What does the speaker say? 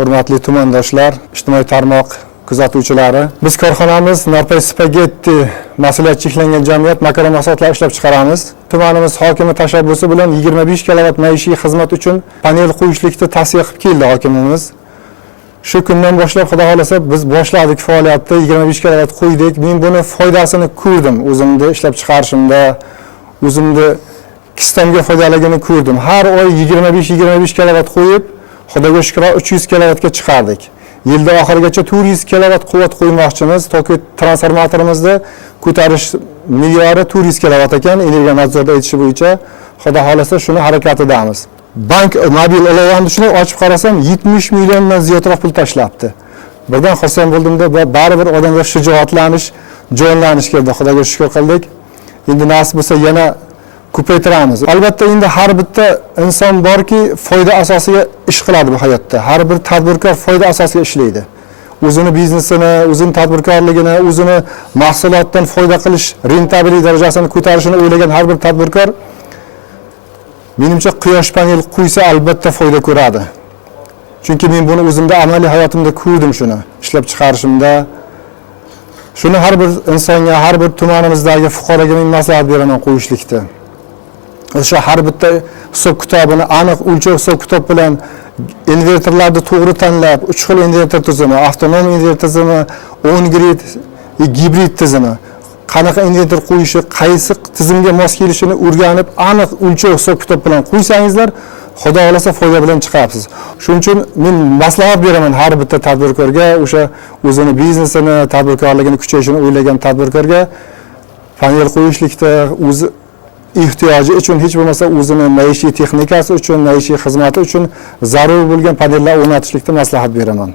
hurmatli tumandoshlar, ijtimoiy tarmoq kuzatuvchilari. Biz korxonamiz Norpay Spagetti mas'uliyati cheklangan jamiyat makaron mahsulotlar ishlab chiqaramiz. Tumanimiz hokimi tashabbusi bilan 25 kilovatt maishiy xizmat uchun panel qo'yishlikni tavsiya qilib keldi hokimimiz. Shu kundan boshlab xudo xolasa biz boshladik faoliyatni, 25 kilovatt qo'ydik. Men buni foydasini ko'rdim o'zimda ishlab chiqarishimda, o'zimda kistamga foydaligini ko'rdim. Har oy 25 kilovatt qo'yib, Xudoga shukr 300 kilovattga chiqardik. Yilda oxirigacha 400 kilovatt quvvat qo'ymoqchimiz. Toki transformatorimizni ko'tarish me'yori 400 kilovatt ekan, energiya nadzorda etishi bo'yicha. Xudo xolasa shuni harakatidamiz. Bank mobil ilovani shuni ochib qarasam 70 milliondan ziyodroq pul tashlabdi. Birdan xursand bo'ldimda, baribir odamlar shijoatlanish, jonlanish keldi. Xudoga shukr qildik. Endi nasib bo'lsa yana ko'paytiramiz. Albatta endi har bitta inson borki, foyda asosiga ish qiladi bu hayotda. Har bir tadbirkor foyda asosiga ishlaydi. O'zini biznesini, o'zini tadbirkorligini, o'zini mahsulotdan foyda qilish, rentabellik darajasini ko'tarishini o'ylagan har bir tadbirkor menimcha quyosh paneli qo'ysa albatta foyda ko'radi. Chunki men buni o'zimda amaliy hayotimda ko'rdim shuni, ishlab chiqarishimda. Shuni har bir insonga, har bir tumanimizdagi fuqaroga men maslahat beraman qo'yishlikda. O'sha har bitta hisob kitobini aniq o'lchov hisob kitob bilan invertorlarni to'g'ri tanlab, 3 xil invertor tizimi, avtonom invertor tizimi, on grid, gibrid tizimi, qanaqa invertor qo'yishi, qaysi tizimga mos kelishini o'rganib, aniq o'lchov hisob kitob bilan qo'ysangizlar, xudo xolasa foyda bilan chiqasiz. Shuning uchun men maslahat beraman har bitta tadbirkorga, o'sha o'zini biznesini, tadbirkorligini kuchayishini o'ylagan tadbirkorga panel qo'yishlikda o'zi ehtiyoji uchun, hech bo'lmasa o'zini maishiy texnikasi uchun, maishiy xizmati uchun zarur bo'lgan panellar o'rnatishlikda maslahat beraman.